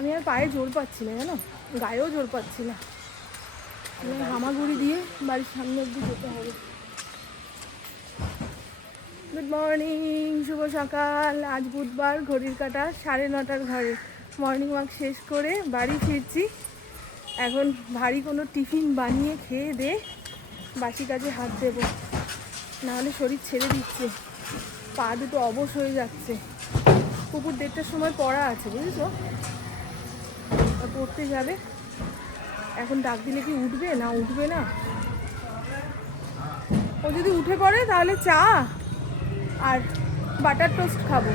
আমি আর পায়ে জোর পাচ্ছি না, জানো, গায়েও জোর পাচ্ছি না। হামাগুড়ি দিয়ে বাড়ির সামনে অব্দি যেতে হবে। গুড মর্নিং, শুভ সকাল। আজ বুধবার, ঘড়ির কাঁটা 9:30 ঘরে। মর্নিং ওয়াক শেষ করে বাড়ি ফিরছি। এখন ভারী কোনো টিফিন বানিয়ে খেয়ে দে বাসি কাজে হাত দেবো, নাহলে শরীর ছেড়ে দিচ্ছে, পা দুটো অবশ হয়ে যাচ্ছে। কুকুর 1:30টার সময় পড়া আছে, বুঝেছো, পড়তে যাবে। এখন ডাক দিলে কি উঠবে না উঠবে না? ও যদি উঠে পড়ে তাহলে চা আর বাটার টোস্ট খাবো।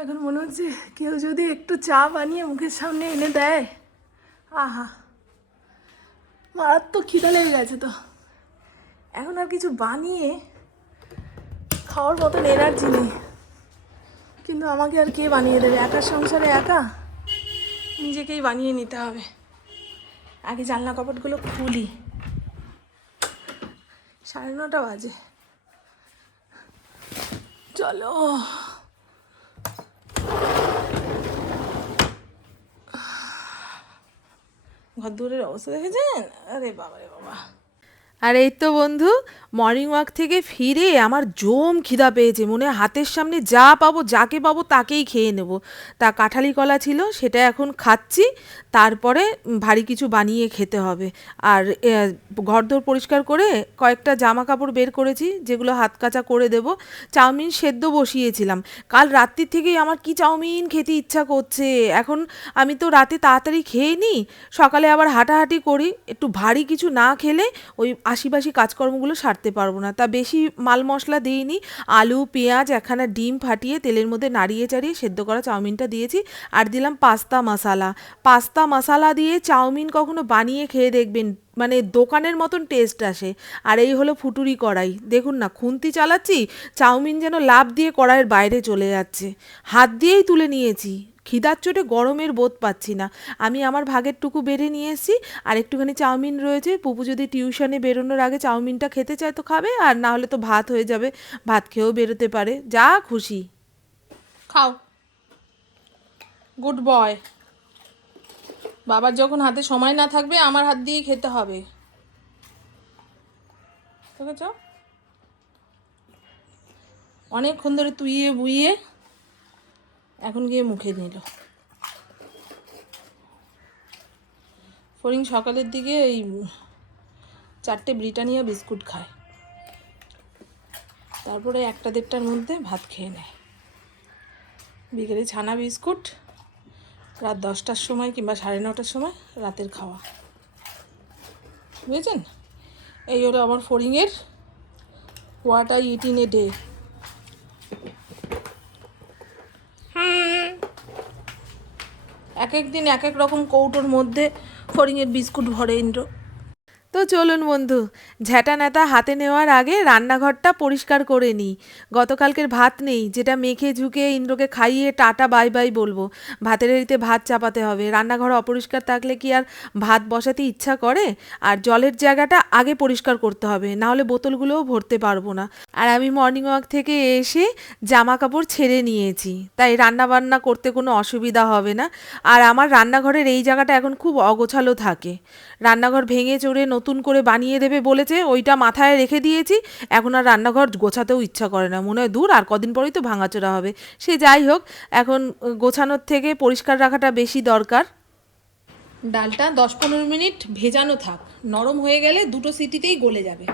এখন মনে হচ্ছে কেউ যদি একটু চা বানিয়ে মুখের সামনে এনে দেয়, আহা, মারাত্মক খিদা লেগে গেছে। তো এখন আর কিছু বানিয়ে খাওয়ার মতন এনার্জি নেই, কিন্তু আমাকে আর কে বানিয়ে দেবে? একার সংসারে একা, নিজেকেই বানিয়ে নিতে হবে। আগে জানলা কাপড়গুলো খুলি। 9:30 বাজে, চলো। ঘর দুয়ারের অবস্থা দেখেছেন? আরে বাবা রে বাবা। আর এই তো বন্ধু, মর্নিং ওয়াক থেকে ফিরে আমার জম খিদা পেয়েছে। মনে হয় হাতের সামনে যা পাবো, যাকে পাবো তাকেই খেয়ে নেব। তা কাঁঠালি কলা ছিল, সেটা এখন খাচ্ছি। তারপরে ভারী কিছু বানিয়ে খেতে হবে। আর ঘরদোর পরিষ্কার করে কয়েকটা জামা কাপড় বের করেছি, যেগুলো হাত কাচা করে দেব। চাউমিন সেদ্ধ বসিয়েছিলাম কাল রাত্রির থেকেই। আমার কি চাউমিন খেতে ইচ্ছা করছে। এখন আমি তো রাতে তাড়াতাড়ি খেয়ে নিই, সকালে আবার হাঁটাহাঁটি করি। একটু ভারী কিছু না খেলে ওই আশিপাশি কাজকর্মগুলো সারতে পারবো না। তা বেশি মাল মশলা দিইনি, আলু পেঁয়াজ একখানা ডিম ফাটিয়ে তেলের মধ্যে নাড়িয়ে চাড়িয়ে সেদ্ধ করা চাউমিনটা দিয়েছি। আর দিলাম পাস্তা মশলা। পাস্তা মশলা দিয়ে চাউমিন কখনো বানিয়ে খেয়ে দেখবেন, মানে দোকানের মতন টেস্ট আসে। আর এই হলো ফুটুরি কড়াই, দেখুন না, খুন্তি চালাচ্ছি, চাউমিন যেন লাফ দিয়ে কড়াইয়ের বাইরে চলে যাচ্ছে। হাত দিয়েই তুলে নিয়েছি, খিদার চোটে গরমের বোধ পাচ্ছি না। আমি আমার ভাগের টুকু বেড়ে নিয়ে এসেছি, আর একটুখানি চাউমিন রয়েছে। পুপু যদি টিউশনে বেরোনোর আগে চাউমিনটা খেতে চায় তো খাবে, আর না হলে তো ভাত হয়ে যাবে, ভাত খেয়েও বেরোতে পারে, যা খুশি খাও। Good boy. বাবার যখন হাতে সময় না থাকবে আমার হাত দিয়েই খেতে হবে, ঠিক আছে? অনেকক্ষণ ধরে তুইয়ে বুইয়ে এখন গিয়ে মুখে নিল। ফরিং সকালের দিকে এই 4টে ব্রিটানিয়া বিস্কুট খায়, তারপরে 1টা-1:30টার মধ্যে ভাত খেয়ে নেয়। বিকেলে ছানা বিস্কুট, রাত 10টার সময় কিংবা 9:30টার সময় রাতের খাওয়া, বুঝেছেন? এই হলো আমার ফরিংয়ের what I eat in a day. এক এক দিন এক এক রকম কৌটোর মধ্যে ফড়িংয়ের বিস্কুট ভরে ইন্দ্র। তো চলুন বন্ধু, ঝ্যাঁটা ন্যাতা হাতে নেওয়ার আগে রান্নাঘরটা পরিষ্কার করে নিই। গতকালকের ভাত নেই, যেটা মেখে ঝুঁকে ইন্দ্রকে খাইয়ে টাটা বাই বাই বলবো। ভাতের হাঁড়িতে ভাত চাপাতে হবে। রান্নাঘর অপরিষ্কার থাকলে কি আর ভাত বসাতে ইচ্ছা করে? আর জলের জায়গাটা আগে পরিষ্কার করতে হবে, নাহলে বোতলগুলোও ভরতে পারবো না। আর আমি মর্নিং ওয়াক থেকে এসে জামা কাপড় ছেড়ে নিয়েছি, তাই রান্না বান্না করতে কোনো অসুবিধা হবে না। আর আমার রান্নাঘরের এই জায়গাটা এখন খুব অগোছালো থাকে। রান্নাঘর ভেঙে চড়ে নতুন করে বানিয়ে দেবে বলেছে, ওইটা মাথায় রেখে দিয়েছি। এখন আর রান্নাঘর গোছাতেও ইচ্ছা করে না, মনে হয় দূর আর কদিন পরেই তো ভাঙাচোরা হবে। সে যাই হোক, এখন গোছানোর থেকে পরিষ্কার রাখাটা বেশি দরকার। ডালটা 10-15 মিনিট ভেজানো থাক, নরম হয়ে গেলে 2টো সিটিতেই গলে যাবে,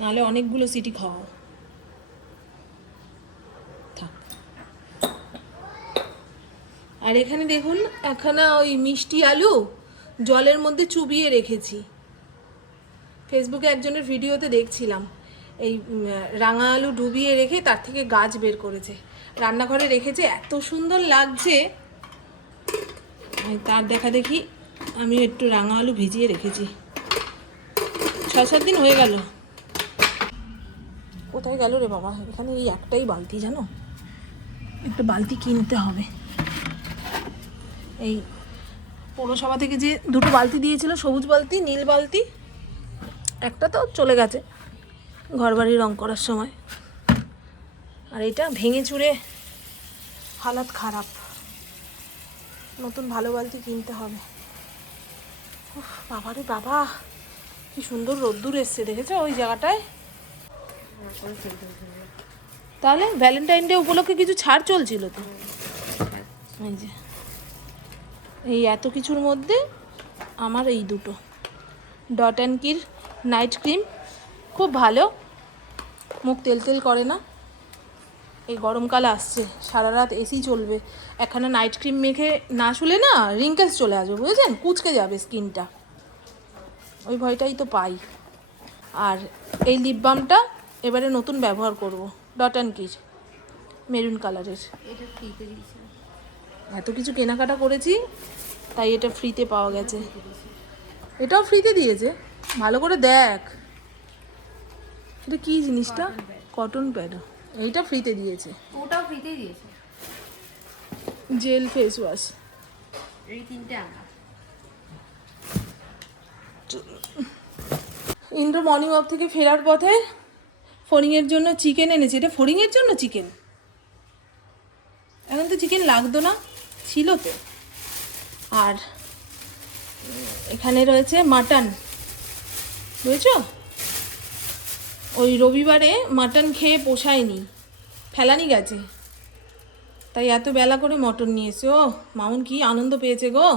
নাহলে অনেকগুলো সিটি খাওয়াও থাক। আর এখানে দেখুন, একখানা ওই মিষ্টি আলু জলের মধ্যে চুবিয়ে রেখেছি। ফেসবুকে একজনের ভিডিওতে দেখছিলাম, এই রাঙা আলু ডুবিয়ে রেখে তার থেকে গাছ বের করেছে, রান্নাঘরে রেখেছে, এত সুন্দর লাগছে। তার দেখা দেখি আমি একটু রাঙা আলু ভিজিয়ে রেখেছি, 6-7 দিন হয়ে গেল। কোথায় গেল রে বাবা? এখানে এই একটাই বালতি, জানো, একটা বালতি কিনতে হবে। এই পৌরসভা থেকে যে 2টো বালতি দিয়েছিল, সবুজ বালতি নীল বালতি, একটা তো চলে গেছে ঘরবাড়ি রং করার সময়। আর এটা ভেঙে চুরে হালাত খারাপ, নতুন ভালো বালতি কিনতে হবে। উফ বাবারে বাবা, কি সুন্দর রোদ্দুর এসছে দেখেছো ওই জায়গাটায়। তাহলে ভ্যালেন্টাইন ডে উপলক্ষে কিছু ছাড় চলছিল তো। এই যে এই এত কিছুর মধ্যে আমার এই দুটো ডট অ্যান্ড কির নাইট ক্রিম খুব ভালো, মুখ তেল তেল করে না। এই গরমকাল আসছে, সারা রাত এসি চলবে, একখানা নাইট ক্রিম মেখে না শুলে না রিঙ্কেলস চলে আসবে, বুঝেছেন, কুচকে যাবে স্কিনটা, ওই ভয়টাই তো পাই। আর এই লিপ বামটা এবারে নতুন ব্যবহার করব, ডট অ্যান্ড কির মেরুন কালারের। এত কিছু কেনাকাটা করেছি তাই এটা ফ্রিতে পাওয়া গেছে। এটাও ফ্রিতে দিয়েছে, ভালো করে দেখ এটা কি জিনিসটা, কটন প্যাড, এইটা ফ্রিতে দিয়েছে, ওটাও ফ্রিতে দিয়েছে। জেল ফেস ওয়াশ, এই তিনটে আনা। ইন্দ্র মর্নিং ওয়াক থেকে ফেরার পথে ফড়িংয়ের জন্য চিকেন এনেছে। এটা ফড়িংয়ের জন্য চিকেন, এখন তো চিকেন লাগতো না, ছিল তো। আর এখানে রয়েছে মাটন, বুঝেছো, ওই রবিবারে মাটন খেয়ে পোষায়নি, ফেলানি গেছে, তাই এত বেলা করে মটন নিয়ে এসে। ও মামুন কি আনন্দ পেয়েছে গো,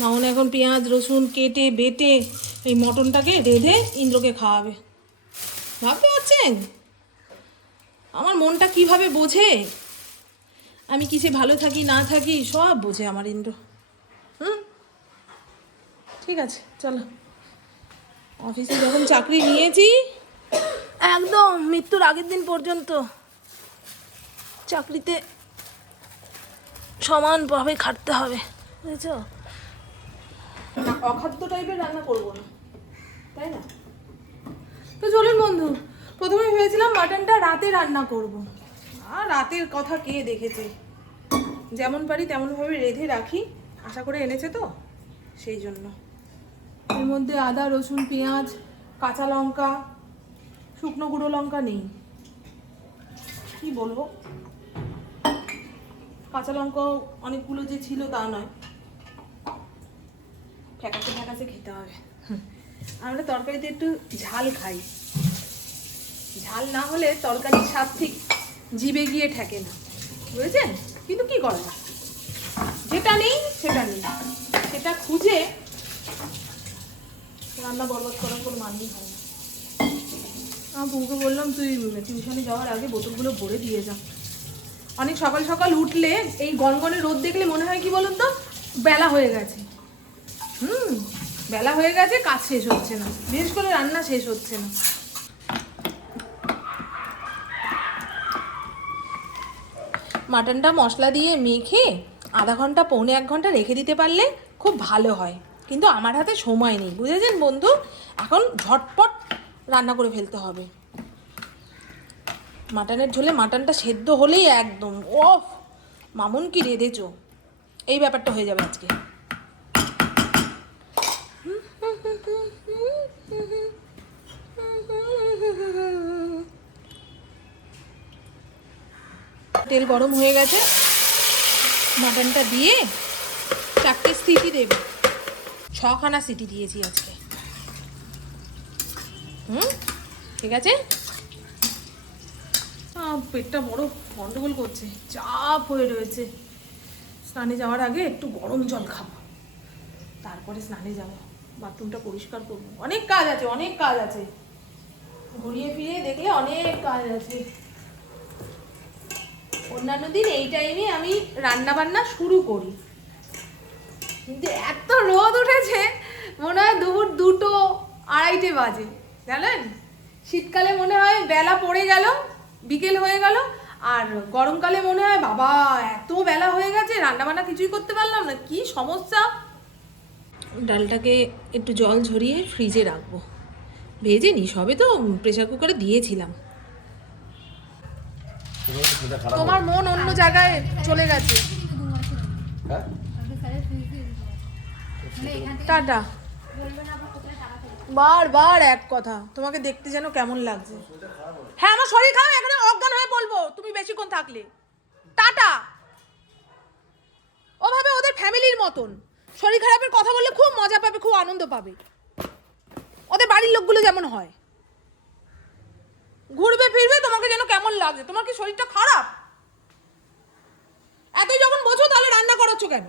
মামুন এখন পেঁয়াজ রসুন কেটে বেটে এই মটনটাকে রেঁধে ইন্দ্রকে খাওয়াবে। ভাবতে পারছেন আমার মনটা কিভাবে বোঝে, আমি কিসে ভালো থাকি না থাকি সব বোঝে আমার ইন্দ্র। ঠিক আছে চলো, অফিসে যখন চাকরি নিয়েছি একদম মৃত্যুর আগের দিন পর্যন্ত চাকরিতে সমানভাবে খাটতে হবে, বুঝেছো, অখাদ্য টাইপের রান্না করবো না, তাই না? তো চলুন বন্ধু, প্রথমে ভেবেছিলাম মাটনটা রাতে রান্না করব, আর রাতের কথা কে দেখেছে, যেমন পারি তেমনভাবে রেঁধে রাখি, আশা করে এনেছে তো সেই জন্য। এর মধ্যে আদা রসুন পেঁয়াজ কাঁচা লঙ্কা, শুকনো গুঁড়ো লঙ্কা নেই, কি বলবো, কাঁচা লঙ্কাও অনেকগুলো যে ছিল তা নয়, ফ্যাকাসে ফ্যাকাসে খেতে হবে। আমরা তরকারিতে একটু ঝাল খাই, ঝাল না হলে তরকারির স্বাদ ঠিক জিভে গিয়ে ঠেকে না, বুঝেছেন, কিন্তু কি করা যায়, যেটা নেই সেটা নেই, সেটা খুঁজে রান্না বরবাদ করার কোনো মানেই হয় না। আমার বউকে বললাম তুই টিউশনে যাওয়ার আগে বোতলগুলো ভরে দিয়ে যা, অনেক সকাল সকাল উঠলে এই গনগনে রোদ দেখলে মনে হয় কি বলুন তো, বেলা হয়ে গেছে, বেলা হয়ে গেছে, কাজ শেষ হচ্ছে না, বিশেষ করে রান্না শেষ হচ্ছে না। মাটনটা মশলা দিয়ে মেখে আধা ঘন্টা পৌনে 1 ঘন্টা রেখে দিতে পারলে খুব ভালো হয়, কিন্তু আমার হাতে সময় নেই, বুঝেছেন বন্ধু, এখন ঝটপট রান্না করে ফেলতে হবে। মাটনের ঝোলে মাটনটা সেদ্ধ হলেই একদম ওফ, মামুন কি রেঁধেছো, এই ব্যাপারটা হয়ে যাবে আজকে। তেল গরম হয়ে গেছে, মাটনটা দিয়ে 4টে সিটি দেবে, 6খানা সিটি দিয়েছি আজকে। ঠিক আছে, পেটটা বড় গন্ডগোল করছে, চাপ হয়ে রয়েছে, স্নানে যাওয়ার আগে একটু গরম জল খাবো, তারপরে স্নানে যাব, বাথরুমটা পরিষ্কার করবো, অনেক কাজ আছে, অনেক কাজ আছে, ঘুরিয়ে ফিরিয়ে দেখলে অনেক কাজ আছে। অন্যান্য দিন এই টাইমে আমি রান্না বান্না শুরু করি, কিন্তু এত রোদ উঠেছে মনে হয় দুপুর 2টো 2:30 বাজে, জানেন, শীতকালে মনে হয় বেলা পড়ে গেল বিকেল হয়ে গেল, আর গরমকালে মনে হয় বাবা এত বেলা হয়ে গেছে রান্না বান্না কিছুই করতে পারলাম না, কি সমস্যা। ডালটাকে একটু জল ঝরিয়ে ফ্রিজে রাখবো, ভেজে নি, সবে তো প্রেসার কুকারে দিয়েছিলাম। তোমার মন অন্য জায়গায় চলে গেছে, টাটা। বারবার এক কথা, তোমাকে দেখতে যেন কেমন লাগছে। হ্যাঁ আমার শরীর খারাপ, এখানে অজ্ঞান হয়ে বলবো। থাকলে। টাটা। ওভাবে ওদের ফ্যামিলির মতন শরীর খারাপের কথা বললে খুব মজা পাবে, খুব আনন্দ পাবে, ওদের বাড়ির লোকগুলো যেমন হয়। ঘুরবে ফিরবে, তোমাকে যেন কেমন লাগছে? তোমার কি শরীরটা খারাপ? এতই যখন বোঝো তাহলে রান্না করাচ্ছ কেন?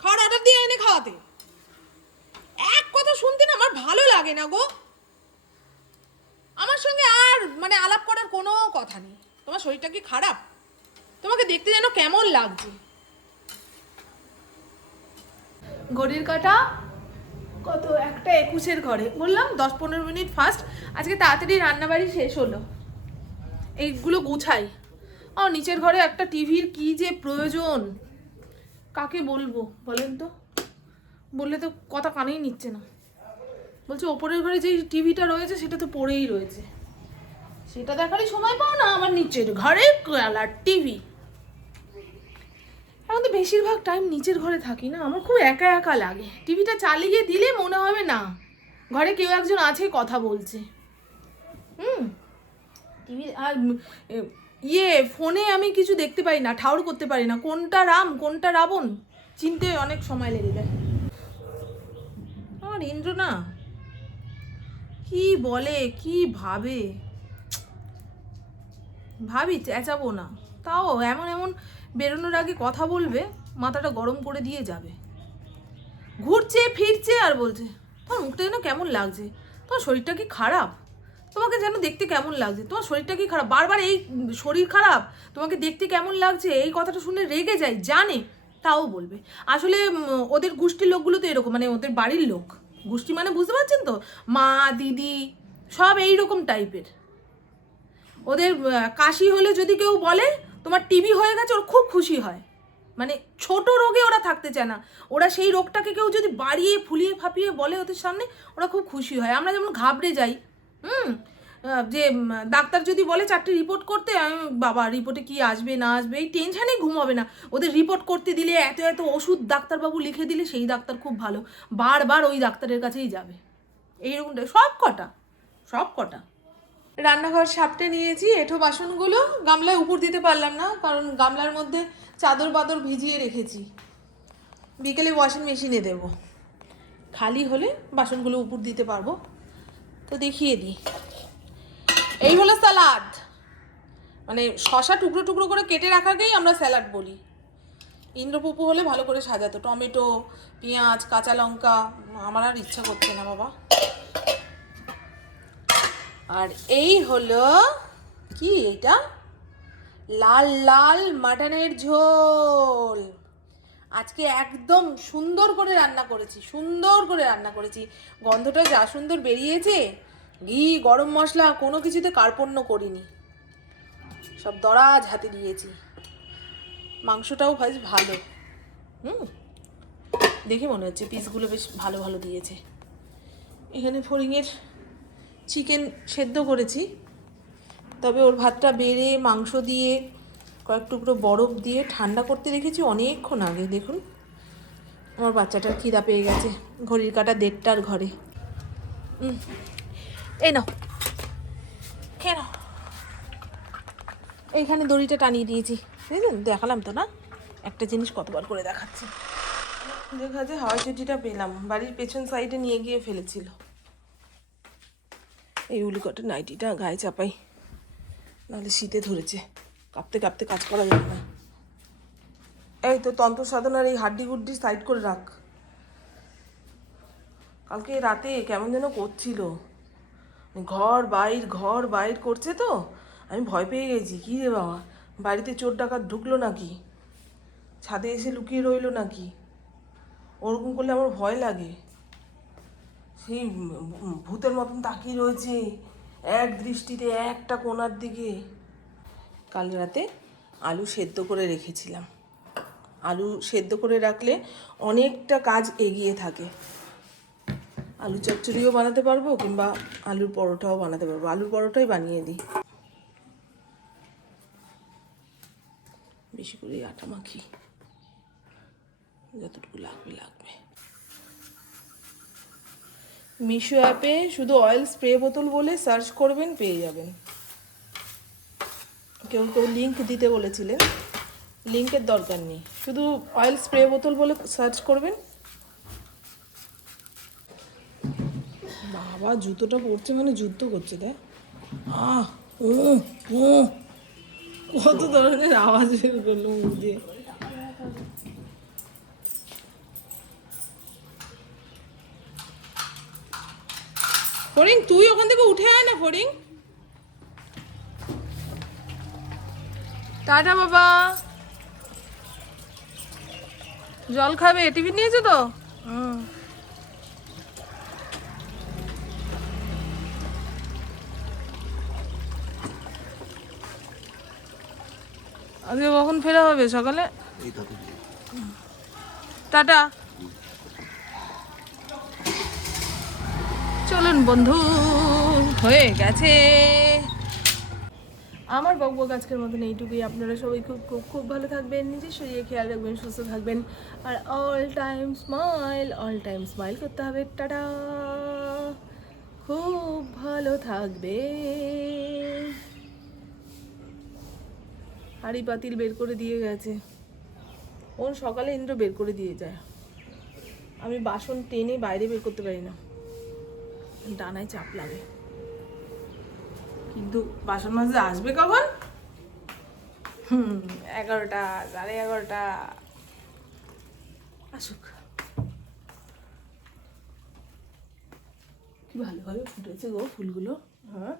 খাওয়ার অর্ডার দিয়ে এনে খাওয়াতে। এক কথা শুনতে না আমার ভালো লাগে না গো। আমার সঙ্গে আর মানে আলাপ করার কোনো কথা নেই। তোমার শরীরটা কি খারাপ? তোমাকে দেখতে যেন কেমন লাগছে। ঘড়ির কাঁটা কত? 1:21 ঘরে। বললাম 10-15 মিনিট ফাস্ট। আজকে তাড়াতাড়ি রান্নাবাড়ি শেষ হলো। এইগুলো গুছাই। নিচের ঘরে একটা টিভির কি যে প্রয়োজন, কাকে বলবো বলেন তো? বললে তো কথা কানেই নিচ্ছে না। বলছে ওপরের ঘরে যে টিভিটা রয়েছে সেটা তো পড়েই রয়েছে, সেটা দেখারই সময় পাও না। আমার নিচের ঘরে কালার টিভি। এখন তো বেশিরভাগ টাইম নিচের ঘরে থাকি না, আমার খুব একা একা লাগে। টিভিটা চালিয়ে দিলে মনে হবে না ঘরে কেউ একজন আছে, কথা বলছে। টিভি আর ফোনে আমি কিছু দেখতে পারি না, ঠাউর করতে পারি না কোনটা রাম কোনটা রাবণ, চিনতে অনেক সময় লেগে যায়। আমার ইন্দ্র না কি বলে কি ভাবে, ভাবি চেঁচাবো না, তাও এমন এমন বেরোনোর আগে কথা বলবে, মাথাটা গরম করে দিয়ে যাবে। ঘুরছে ফিরছে আর বলছে তোমার মুখটা যেন কেমন লাগছে, তোমার শরীরটা কি খারাপ, তোমাকে যেন দেখতে কেমন লাগছে, তোমার শরীরটা কি খারাপ। বারবার এই শরীর খারাপ, তোমাকে দেখতে কেমন লাগছে, এই কথাটা শুনে রেগে যায়, জানে তাও বলবে। আসলে ওদের গোষ্ঠীর লোকগুলো তো এরকম, মানে ওদের বাড়ির লোক, গোষ্ঠী মানে বুঝতে পারছেন তো, মা দিদি সব এইরকম টাইপের। ওদের কাশি হলে যদি কেউ বলে তোমার টিবি হয়ে গেছে, ওর খুব খুশি হয়। মানে ছোট রোগে ওরা থাকতে চায় না, ওরা সেই রোগটাকে কেউ যদি বাড়িয়ে ফুলিয়ে ফাঁপিয়ে বলে ওদের সামনে, ওরা খুব খুশি হয়। আমরা যেমন ঘাবড়ে যাই, যে ডাক্তার যদি বলে 4টে রিপোর্ট করতে, আমি বাবা রিপোর্টে কি আসবে না আসবে এই টেনশানেই ঘুম হবে না। ওদের রিপোর্ট করতে দিলে এত এত ওষুধ ডাক্তারবাবু লিখে দিলে সেই ডাক্তার খুব ভালো, বারবার ওই ডাক্তারের কাছেই যাবে। এইরকমটা সব কটা। রান্নাঘর সাপটে নিয়েছি, এঁঠো বাসনগুলো গামলায় উপর দিতে পারলাম না, কারণ গামলার মধ্যে চাদর বাদর ভিজিয়ে রেখেছি, বিকেলে ওয়াশিং মেশিনে দেব, খালি হলে বাসনগুলো উপর দিতে পারবো। তো দেখিয়ে দিই, এই হলো স্যালাড, মানে শশা টুকরো টুকরো করে কেটে রাখাকেই আমরা স্যালাড বলি। ইন্দ্রপুপু হলে ভালো করে সাজাতো, টমেটো পেঁয়াজ কাঁচা লঙ্কা, আমার আর ইচ্ছা করছে না বাবা। আর এই হলো কি, এটা লাল লাল মাটনের ঝোল। আজকে একদম সুন্দর করে রান্না করেছি, গন্ধটা যা সুন্দর বেরিয়েছে। ঘি গরম মশলা কোনো কিছুতে কার্পণ্য করিনি, সব দরাজ হাতে দিয়েছি। মাংসটাও বেশ ভালো, দেখে মনে হচ্ছে পিসগুলো বেশ ভালো ভালো দিয়েছে। এখানে ফড়িংয়ের চিকেন সেদ্ধ করেছি, তবে ওর ভাতটা বেড়ে মাংস দিয়ে কয়েক টুকরো বরফ দিয়ে ঠান্ডা করতে রেখেছি অনেকক্ষণ আগে। দেখুন আমার বাচ্চাটার খিদা পেয়ে গেছে, ঘড়ির কাঁটা 1:30টার ঘরে। এই নাও খেয়ে নাও। এইখানে দড়িটা টানিয়ে দিয়েছি, বুঝলেন? দেখালাম তো না, একটা জিনিস কতবার করে দেখাচ্ছি। দেখা যায় হাওয়াই চুটিটা পেলাম, বাড়ির পেছন সাইডে নিয়ে গিয়ে ফেলেছিল। এই উলিকটের নাইটিটা গায়ে চাপাই, নাহলে শীতে ধরেছে, কাঁপতে কাঁপতে কাজ করা যাবে না। এই তো তন্ত্র সাধনার এই হাড্ডি গুড্ডি সাইড করে রাখ। কালকে রাতে কেমন যেন করছিল, ঘর বাইর করছে, তো আমি ভয় পেয়ে গেছি। কী রে বাবা, বাড়িতে চোর ডাকাত ঢুকলো নাকি, ছাদে এসে লুকিয়ে রইলো নাকি, ওরকম করলে আমার ভয় লাগে। সেই ভূতের মতন তাকিয়ে রয়েছে এক দৃষ্টিতে একটা কোণার দিকে। কাল রাতে আলু সেদ্ধ করে রেখেছিলাম, আলু সেদ্ধ করে রাখলে অনেকটা কাজ এগিয়ে থাকে। আলু চচ্চড়িও বানাতে পারবো, কিংবা আলুর পরোটাও বানাতে পারবো। আলুর পরোটাই বানিয়ে দিই, বেশি করে আটা মাখি, যতটুকু লাগবে। মিশো অ্যাপে শুধু অয়েল স্প্রে বোতল বলে সার্চ করবেন, পেয়ে যাবেন। কেউ কেউ লিঙ্ক দিতে বলেছিলেন, লিঙ্কের দরকার নেই, শুধু অয়েল স্প্রে বোতল বলে সার্চ করবেন। বাবা জুতোটা পড়ছে মানে যুদ্ধ করছে, দেখ আহ ও ও কত ধরনের আওয়াজ বের করলো মুখ দিয়ে। ফড়িং তুই ওখান থেকে উঠে আয় না ফড়িং। টাটা বাবা, জল খাবে? টিফিন নিয়েছো তো? হুম। আজকে কখন ফেরা হবে? সকালে? টাটা। চলুন বন্ধু, হয়ে গেছে আমার বকবক আজকের মতন এইটুকুই। আপনারা সবাই খুব খুব খুব ভালো থাকবেন, নিজের শরীরে খেয়াল রাখবেন, সুস্থ থাকবেন, আর অল টাইম স্মাইল করতে হবে। টাটা, খুব ভালো থাকবে। হাঁড়ি পাতিল বের করে দিয়ে গেছে, ওর সকালে ইন্দ্র বের করে দিয়ে যায়। আমি বাসন টেনে বাইরে বের করতে পারি না, ডানায় চাপ লাগে। কিন্তু বাসন মাজতে আসবে কখন? 11টা, 11:30 আসুক। কি ভালোভাবে ফুটেছে গো ফুলগুলো। হ্যাঁ।